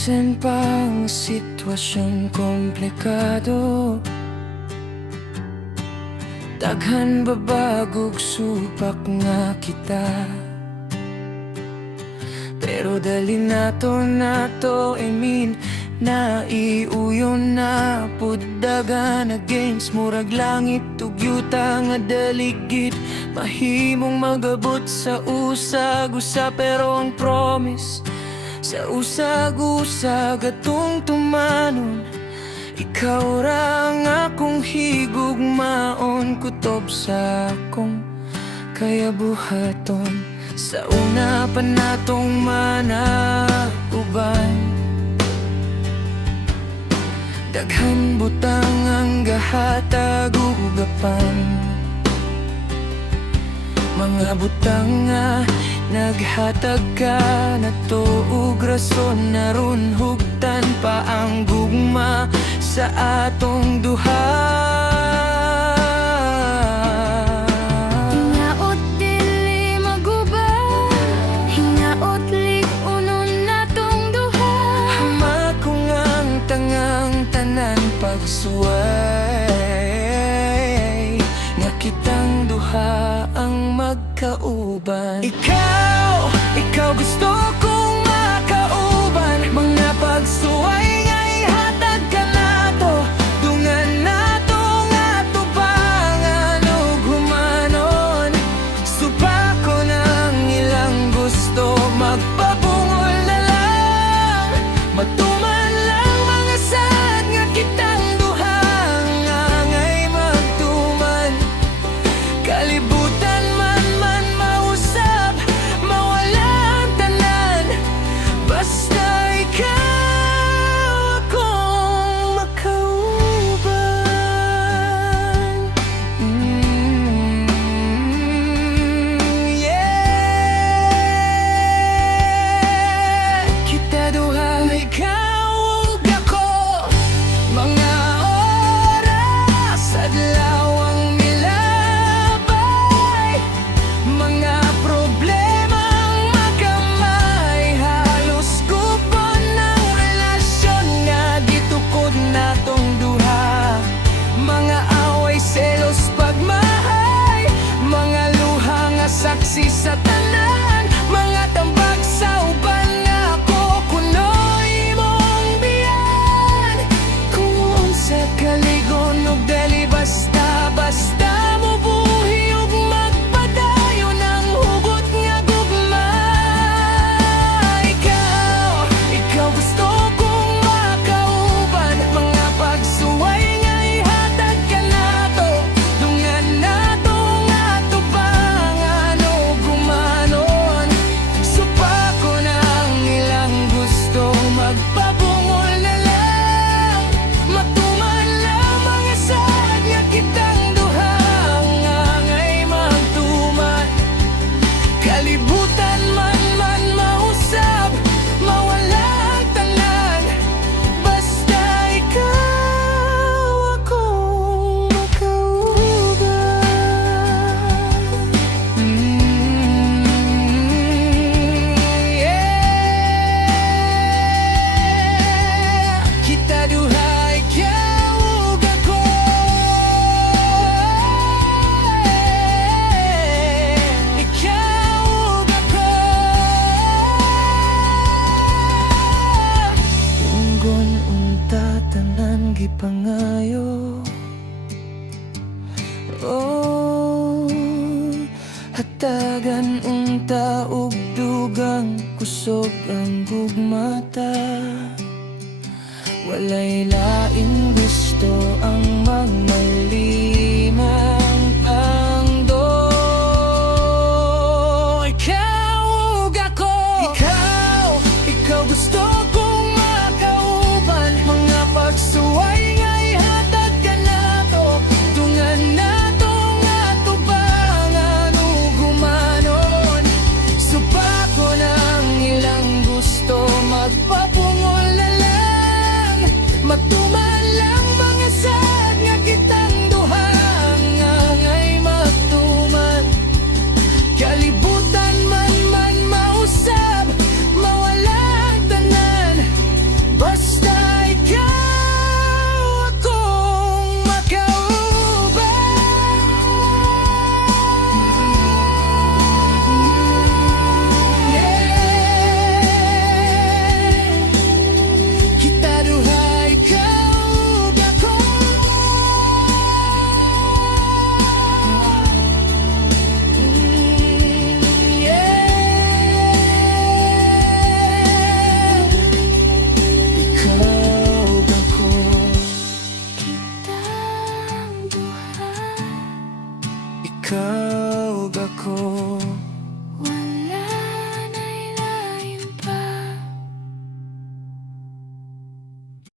Bisan pang sitwasyong komplikado, daghan babagog supak nga kita. Pero dali nato naiuyon na puddagan against murag langit ug yuta nga daligid. Mahimong magabot sa usag-usa, pero ang promise sa usag-usag atong tumanon. Ikaw ra ang akong higugmaon, kutob sa akong kayabuhaton. Sa una pa natong manauban, daghan butang ang gahatag ug gapan. Mga butang nga naghatag ka na to ug rason, naron hugtan pa ang gugma sa atong duha. Hinaot dili maguba, hinaot lig-unon natong duha. Hamakong ang tangang tanan pagsuway, nga kitang duha ang magkauban. Ikaw gusto kong makauban. Mga pagsuway nga ihatag ka nato, dungan nato nga tubangan ug humanon. Subako ng ilang gusto, magpabungol na lang, matuman lang mga sad nga kitang duha nga ngay magtuman. Kalibutan man mausap, mawala ang tanan, basta ikaw akong makauban. Yeah, kita duha, ikaw ug ako. Mga oras adlaw ang milabay, mga problemang magamay, halos kupon ng relasyon nga gitukod natong duha. Mga away, selos, pagmahay, mga luha nga saksi sa tanan, mga tambag sa uban nga ako kunoy mong biyan. Kung unsa kaligon ug dali basta mo buhi ug magpadayon ang hugot nga gugma. Ikaw gusto kong makauban. Mga pagsuway nga ihatag ka nato, dungan nato nga tubangan ug gumanon. Supako na ang ilang gusto, magpabungol na lang, matuman lang mga sad nga kitang duha nga ngay magtuman. Kalibutan man mausap, mawala ang tanan, basta ikaw akong makauban. Yeah, kita duha, ikaw ug ako. Ikaw ug ako. Tunggon unta tanan gipangayo, oh, hatagan unta ug dugang kusog ang gugmata. Walay laing gusto ang